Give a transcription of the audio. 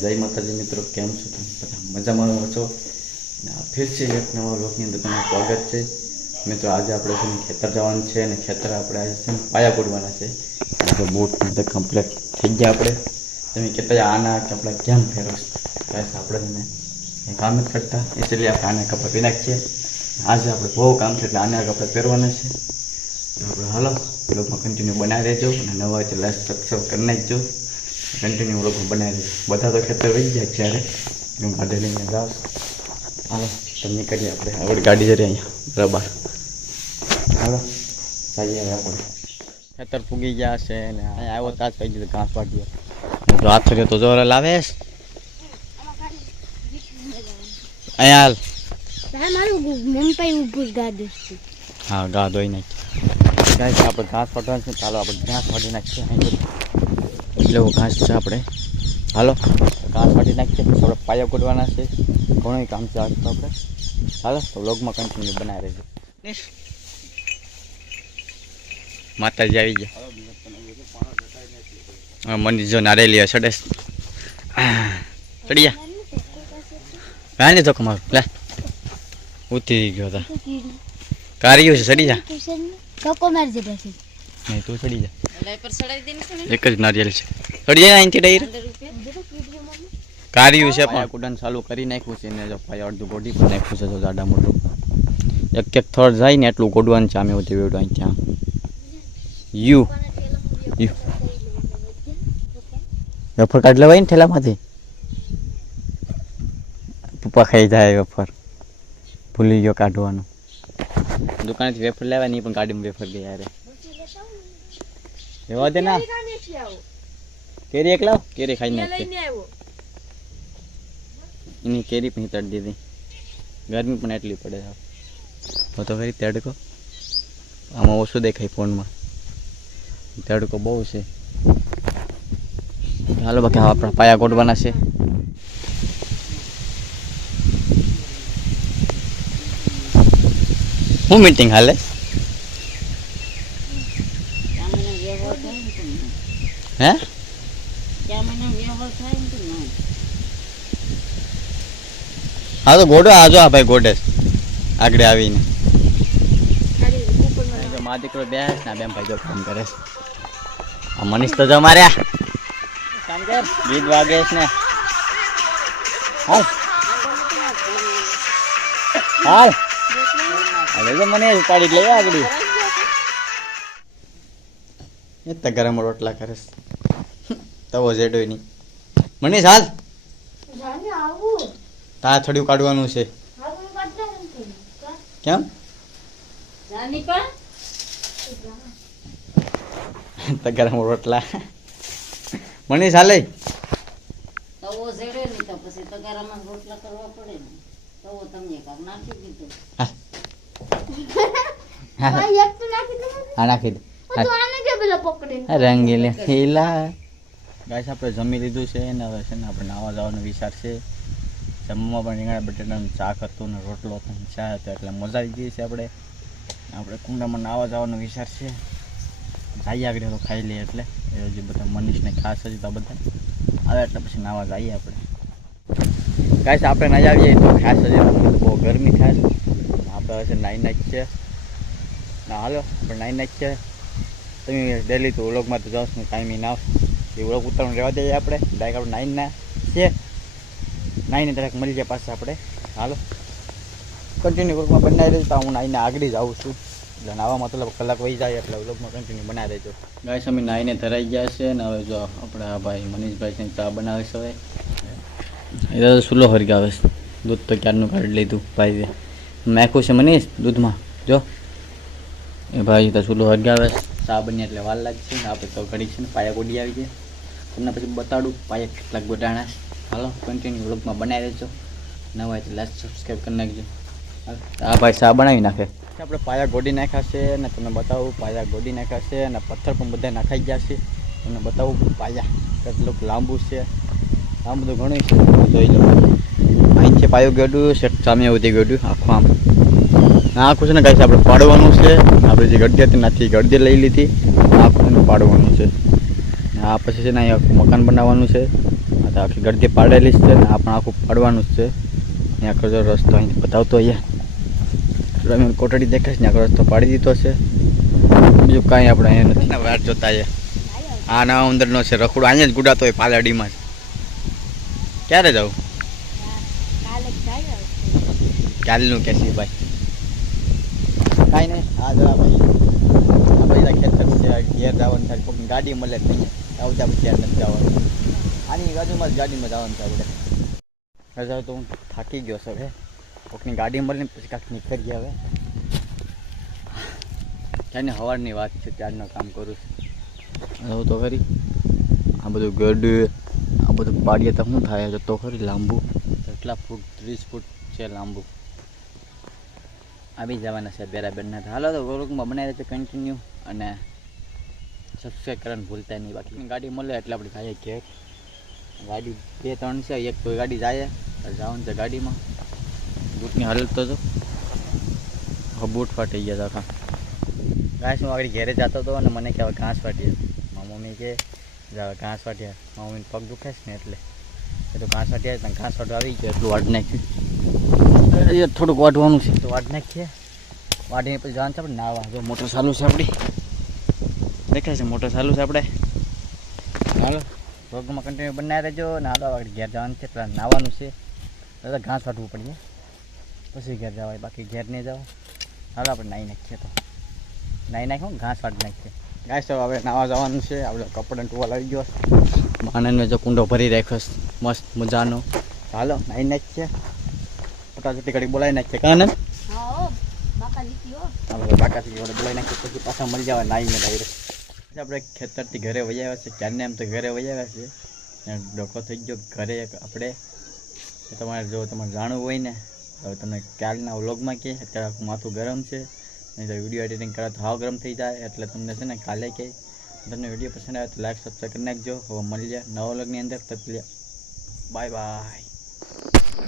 જય માતાજી મિત્રો, કેમ છો તમે બધા? મજામાં છો? ફિર છે એક નવા લોકની અંદર તમારું સ્વાગત છે મિત્રો. આજે આપણે છે ને ખેતર જવાનું છે અને ખેતર આપણે આજે છે ને પાયા પૂરવાના છે. આજે બૂટ બધા કમ્પ્લીટ થઈ ગયા. આપણે તમે કહેતા આના કપડા કેમ ફેરવો? બસ આપણે છે કામ જ કરતા એટલે આપણે આના કપડાં પહેરી નાખીએ. આજે આપણે બહુ કામ છે એટલે આના કપડાં પહેરવાના છે. તો આપણે હાલો બ્લોગમાં કન્ટિન્યુ બનાવી રહેજો અને નવા હોય તો લાઈક સબસ્ક્રાઈબ કરી નાખજો. કન્ટિન્યુ બ્લોગમાં બનાવી રહેજો. બધા તો ખેતર વહી જાય ત્યારે હું ગાડી લઈને જાઉં. હાલો તો નીકળીએ આપણે. આપણે ગાડી જરી અહીંયા બરાબર. હાલો જઈએ હવે આપણે. ખેતર પૂગી ગયા છે ને અહીંયા આવ્યો તાજ કહી દીધું ઘાસ વાગ્યો તો હાથ થયો તો જોર લાવેશ અહીંયા હાલ. હા ઘા ધોઈ નાખીએ. આપણે ઘાસ વાટવાનું છે. ચાલો આપણે ઘાસ વાટી નાખીએ. એટલે એવું ઘાસ છે આપણે. હાલો ઘાસ વાટી નાખીએ. પછી આપણે પાયા ગોડવાના છે. ઘણું કામ છે આજ તો આપણે. હાલો તો વ્લોગમાં કન્ટિન્યુ બનાવી રહેજો. માતાજી આવી ગયા. મનીષ જો નારેલી ચડે ચડી જા. ને તો કમાર લે ઉતરી ગયો હતા. કારીઓ છે ચડી જા. નહીં તું ચડી જા. એક જ નારિયેલ છે. ચડી જાય અહીંથી ડાયરેક્ટ. કારીયું છે પણ કુડાન ચાલુ કરી નાખ્યું છે ને જો ભાઈ અડધું ગોડી પણ નાખ્યું છે. તો જાડા મોટું એક એક થર્ડ જાય ને એટલું ગોડવાનું છે. આમે હોતી વેડું અહીં ત્યાં યુ યુ વેફર કાઢ લેવાય ને ઠેલામાંથી. પપ્પા ખાઈ જાય વેફર. ભૂલી ગયો કાઢવાનું. દુકાનેથી વેફર લેવાય નહીં પણ ગાડીમાં વેફર ગયા રે. એવા દે ના કેરી એક લાવ. કેરી ખાઈ નાખી. એની કેરી પણ તળી દીધી. ગરમી પણ એટલી પડે છે તો ખરી તડકો. આમાં ઓછું દેખાય ફોનમાં. તડકો બહુ છે. હાલો બાકી આપણા પાયા ગોડવાના છે. હું મીટિંગ હાલે હે? હા તો ગોડો આજો. આ ભાઈ ગોડે આગળ આવીને મા દીકરો બેસ ના બેમ ભાઈ જો કામ કરે છે. આ મનીષ તો જો માર્યા કામ કર. ગીત વાગે છે ને. હાલ હાલ હવે મને ઉપાડી લઈ આગળ. એ તો ગરમ રોટલા કરે છે. તવો જેડો નહીં. મનીષ હાલ તા થડિયું કાઢવાનું છે. કેમ તો ગરમ રોટલા. મનીષ હાલે તવો જેડે નહીં તો પછી તો ગરમ રોટલા કરવા પડે ને. તવો તમને કામ નાખી દીધું. હા નાખી દે. રંગીલે હીલા ગાઈસ આપણે જમી લીધું છે ને હવે છે ને આપણે નાવા જવાનો વિચાર છે. જમવામાં પણ રીંગણા બટેટાનું શાક હતું ને રોટલો હતો ને ચા હતો એટલે મજા આવી ગઈ છે. આપણે કુંડામાં નાવા જવાનો વિચાર છે. જઈએ આગળ તો ખાઈ લઈએ એટલે હજી બધા મનીષને ખાસ હજી તો બધા આવે એટલે પછી નાવા જઈએ આપણે. ગાઈસ આપણે ના આવીએ તો ખાસ હજી બહુ ગરમી થાય છે. આપણે હશે નાઈ નાખીએ ના. હાલો આપણે નાઈ નાખીએ. તમે ડેલી તો વ્લોગમાં તો જાઓ ને કાંઈ ના એ વ્લોગ ઉતારવાનું રહેવા દઈએ આપણે. ડાયરેક્ટ આપણે નાઈને ના છીએ. નાઈને ડાયરેક્ટ મળી જાય પાસે આપણે. હાલો કન્ટિન્યુ વ્લોગમાં બનાવી દેજો. હું નાઈને આગળ જાઉં છું એટલે નાવા મતલબ કલાક વહી જાય એટલે વ્લોગમાં કન્ટિન્યુ બનાવી દેજો. ગાઈસ અમે નાઈને ધરાઈ ગયા છે ને હવે જો આપણે આ ભાઈ મનીષભાઈ છે ચા બનાવે છે. હવે એ તો સુલો હરગાવે છે. દૂધ તો ક્યારનું કાઢી લીધું ભાઈએ. નાખ્યું છે મનીષ દૂધમાં જો. એ ભાઈ તો સુલો હરગાવે છે. ચા બની એટલે વાર લાગશે ને. આપણે તો ઘડી છે ને પાયા ગોડી આવી ગયા. તમને પછી બતાડું પાયા કેટલાક ગોટાણા છે. હાલો કન્ટિન્યુ વ્લોગમાં બનાવી દેજો. નવા હોય તો લાઈક સબસ્ક્રાઈબ કરી નાખજો. આ ભાઈ ચા બનાવી નાખે. આપણે પાયા ગોડી નાખ્યા છે ને તમને બતાવું. પાયા ગોડી નાખ્યા છે અને પથ્થર પણ બધા નાખાઈ ગયા છે. તમને બતાવું પાયા કેટલું લાંબુ છે. આમ બધું ઘણું છે જોઈ લો. અહીંથી પાયું ગયું છે સામે ઉધી ગયું આખું. આમ આખું છે ને કાંઈ આપણે પાડવાનું છે. આપણે જે ગડદી હતી નાથી ગડદી લઈ લીધી. આખું પાડવાનું છે. આ પછી છે ને અહીંયા આખું મકાન બનાવવાનું છે. આ તો આખી ગરદી પાડેલી જ છે ને આ પણ આખું પાડવાનું જ છે. ત્યાં આગળ જો રસ્તો અહીંથી બતાવતો અહીંયા રમીન કોટડી દેખાય છે ને આગળ રસ્તો પાડી દીધો છે. બીજું કાંઈ આપણે અહીંયા નથી ને વાટ જોતા છે. આ ના અંદરનો છે રખડું અહીંયા જ ગુડાતો હોય પાલડીમાં જ. ક્યારે જાઉં કાલનું કે છે ભાઈ કાંઈ નહીં આ જરા ભાઈ આ બધા ખેતર છે ઘેર જવાનું થાય કોઈની ગાડી મળે જ નહીં આવતા પછી ઘેર નથી જવાનું આની બાજુમાં જ ગાડીમાં જવાનું છે આપણે રજા તો હું થાકી ગયો છે હવે કોઈની ગાડી મળે ને પછી કાંઈક નીકળી ગયા હવે ક્યાંની સવારની વાત છે ત્યારનું કામ કરું છું હવે તો ખરી આ બધું ગઢ આ બધું પાડીએ તો શું થાય જતો ખરી લાંબુ કેટલા ફૂટ 30 ફૂટ છે લાંબુ આવી જવાના છે બરાબરના હાલો તો વ્લોગમાં બનાવી રહેશે કન્ટિન્યુ અને સબસ્ક્રાઈબ કરવાનું ભૂલતા નહીં બાકી ગાડી મળે એટલે આપણે જઈએ ઘેર ગાડી 2-3 છે એક તો ગાડી જાય જવાનું છે ગાડીમાં બૂટની હાલત તો બૂટ ફાટી ગયા હતા ઘાસ હું આગળ ઘેરે જતો હતો અને મને કહેવાય ઘાસ ફાટી મારી મમ્મી કે ઘાસ ફાટ્યા મારી મમ્મીને પગ દુખે છે ને એટલે એ તો ઘાસ ફાટ્યા તો ઘાસ ફાટવા આવી ગયો એટલું વાટ નાખ્યું થોડુંક વાટવાનું છે તો વાટ નાખીએ વાટીને પછી જવાનું છે આપણે નાવા જો મોટર ચાલુ છે આપણી દેખાય છે મોટર ચાલુ છે આપણે હાલો રોગમાં કન્ટિન્યુ બનાવી રહેજો ને હાલો આગળ ઘેર જવાનું છે એટલે નાવાનું છે એટલે ઘાસ વાટવું પડીએ પછી ઘેર જવાય બાકી ઘેર નહીં જાવ હાલો આપણે નાહી નાખીએ તો નાહી નાખ્યું ઘાસ વાટી નાખીએ ગાય તો હવે નાવા જવાનું છે આપણે કપડાં ટુવાલ આવી ગયો આનંદ જો કુંડો ભરી રાખ્યો મસ્ત મજાનો હાલો નાહી નાખીએ ફટાફટી ઘડી બોલાવી નાખીએ કાન બાકાથી જોડે બોલાવી નાખીએ પછી પાછા મળી જવા નાહીને ડાયરેક્ટ આપણે ખેતરથી ઘરે વજાવ્યા છે ક્યારને એમ તો ઘરે વજાવ્યા છે ડોકો થઈ ગયો ઘરે આપણે તમારે જો તમારે જાણવું હોય ને હવે તમે ક્યારના વ્લોગમાં કહે અત્યારે આખું માથું ગરમ છે નહીં તો વિડીયો એડિટિંગ કરે તો હાવ ગરમ થઈ જાય એટલે તમને છે ને કાલે કહે તમને વિડીયો પસંદ આવે તો લાઈક સબસ્ક્રાઈબ કરી નાખજો હવે મળી જાય નવા વ્લોગની અંદર તક બાય બાય.